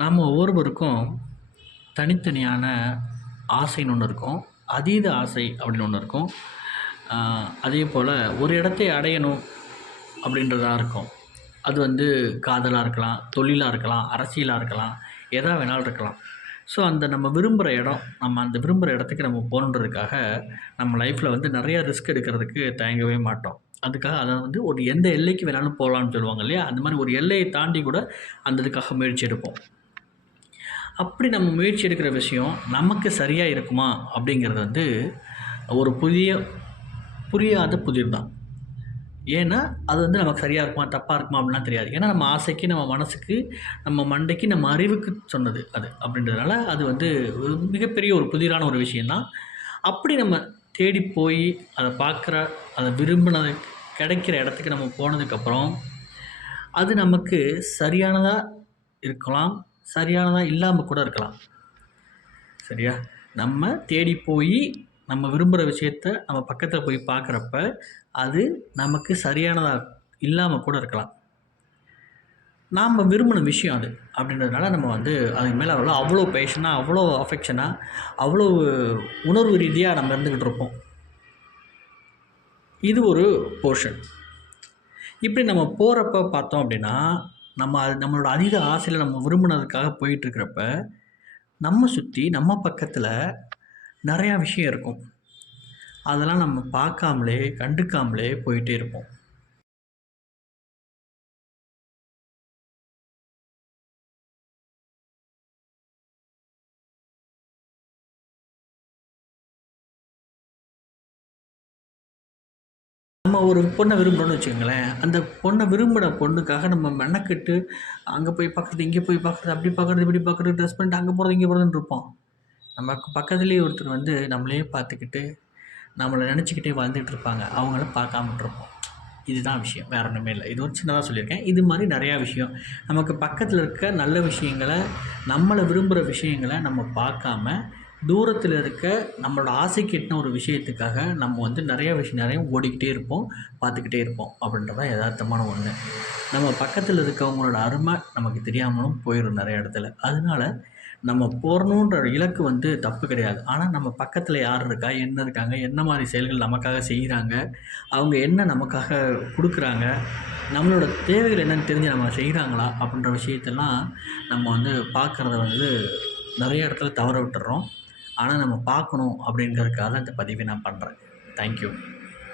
நாம் ஒவ்வொருவருக்கும் தனித்தனியான ஆசைன்னு ஒன்று இருக்கும். அதீத ஆசை அப்படின்னு ஒன்று இருக்கும். அதே போல் ஒரு இடத்தை அடையணும் அப்படின்றதா இருக்கும். அது வந்து காதலாக இருக்கலாம், தொழிலாக இருக்கலாம், அரசியலாக இருக்கலாம், எதா வேணாலும் இருக்கலாம். ஸோ அந்த நம்ம விரும்புகிற இடம், நம்ம அந்த விரும்புகிற இடத்துக்கு நம்ம போகணுன்றதுக்காக நம்ம லைஃப்பில் வந்து நிறையா ரிஸ்க் எடுக்கிறதுக்கு தயங்கவே மாட்டோம். அதுக்காக அதை வந்து ஒரு எந்த எல்லைக்கு வேணாலும் போகலான்னு சொல்லுவாங்க இல்லையா? அந்த மாதிரி ஒரு எல்லையை தாண்டி கூட அந்த இதுக்காக முயற்சி எடுப்போம். அப்படி நம்ம முயற்சி எடுக்கிற விஷயம் நமக்கு சரியாக இருக்குமா அப்படிங்கிறது வந்து ஒரு புரியாத புதிர் தான். ஏன்னா அது வந்து நமக்கு சரியாக இருக்குமா தப்பாக இருக்குமா அப்படின்லாம் தெரியாது. ஏன்னா நம்ம ஆசைக்கு, நம்ம மனசுக்கு, நம்ம மண்டைக்கு, நம்ம அறிவுக்கு சொன்னது அது அப்படின்றதுனால அது வந்து ஒரு மிகப்பெரிய ஒரு புதிரான ஒரு விஷயந்தான். அப்படி நம்ம தேடி போய் அதை பார்க்குற, அதை விரும்பினது கிடைக்கிற இடத்துக்கு நம்ம போனதுக்கப்புறம் அது நமக்கு சரியானதாக இருக்கலாம், சரியானதாக இல்லாமல் கூட இருக்கலாம். சரியா? நம்ம தேடி போய் நம்ம விரும்புகிற விஷயத்த நம்ம பக்கத்தில் போய் பார்க்குறப்ப அது நமக்கு சரியானதாக இல்லாமல் கூட இருக்கலாம். நாம் விரும்பின விஷயம் அது அப்படின்றதுனால நம்ம வந்து அதுக்கு மேலே அவ்வளோ பேஷனாக, அவ்வளோ அஃபெக்ஷனாக, அவ்வளோ உணர்வு ரீதியாக நம்ம இருந்துக்கிட்டு இருப்போம். இது ஒரு போர்ஷன். இப்படி நம்ம போகிறப்ப பார்த்தோம் அப்படின்னா நம்மளோட அதீத ஆசையில் நம்ம விரும்பினதுக்காக போயிட்டுருக்கிறப்ப நம்ம சுற்றி நம்ம பக்கத்தில் நிறையா விஷயம் இருக்கும். அதெல்லாம் நம்ம பார்க்காமலே, கண்டுக்காமலே போயிட்டே இருப்போம். நம்ம ஒரு பொண்ணை விரும்புகிறோம்னு வச்சுக்கோங்களேன், அந்த பொண்ணை விரும்பின பொண்ணுக்காக நம்ம மெனக்கெட்டு அங்கே போய் பார்க்குறது, இங்கே போய் பார்க்குறது, அப்படி பார்க்குறது, இப்படி பார்க்குறது, ட்ரெஸ் பண்ணிட்டு அங்கே போகிறது, இங்கே போகிறதுன்னு இருப்போம். நமக்கு பக்கத்துலேயே ஒருத்தர் வந்து நம்மளையே பார்த்துக்கிட்டு, நம்மளை நினச்சிக்கிட்டே வாழ்ந்துகிட்டு இருப்பாங்க. அவங்கள பார்க்காம விட்டுருப்போம். இதுதான் விஷயம், வேறு ஒன்றுமே இல்லை. இது ஒரு சின்னதாக சொல்லியிருக்கேன். இது மாதிரி நிறையா விஷயம். நமக்கு பக்கத்தில் இருக்க நல்ல விஷயங்களை, நம்மளை விரும்புகிற விஷயங்களை நம்ம பார்க்காம, தூரத்தில் இருக்க நம்மளோட ஆசைக்கு எட்டின ஒரு விஷயத்துக்காக நம்ம வந்து நிறைய ஓடிக்கிட்டே இருப்போம், பார்த்துக்கிட்டே இருப்போம். அப்படின்றது தான் யதார்த்தமான ஒன்று. நம்ம பக்கத்தில் இருக்கவங்களோட அருமை நமக்கு தெரியாமலும் போயிடும் நிறைய இடத்துல. அதனால நம்ம போகணுன்ற இலக்கு வந்து தப்பு கிடையாது. ஆனால் நம்ம பக்கத்தில் யார் இருக்கா, என்ன இருக்காங்க, என்ன மாதிரி செயல்கள் நமக்காக செய்கிறாங்க, அவங்க என்ன நமக்காக கொடுக்குறாங்க, நம்மளோட தேவைகள் என்னென்னு தெரிஞ்சு நம்ம செய்கிறாங்களா அப்படின்ற விஷயத்தெல்லாம் நம்ம வந்து பார்க்குறத வந்து நிறைய இடத்துல தவற விட்டுறோம். ஆனால் நம்ம பார்க்கணும் அப்படிங்கிறதுக்காக தான் இந்த பதிவை நான் பண்ணுறேன். தேங்க்யூ.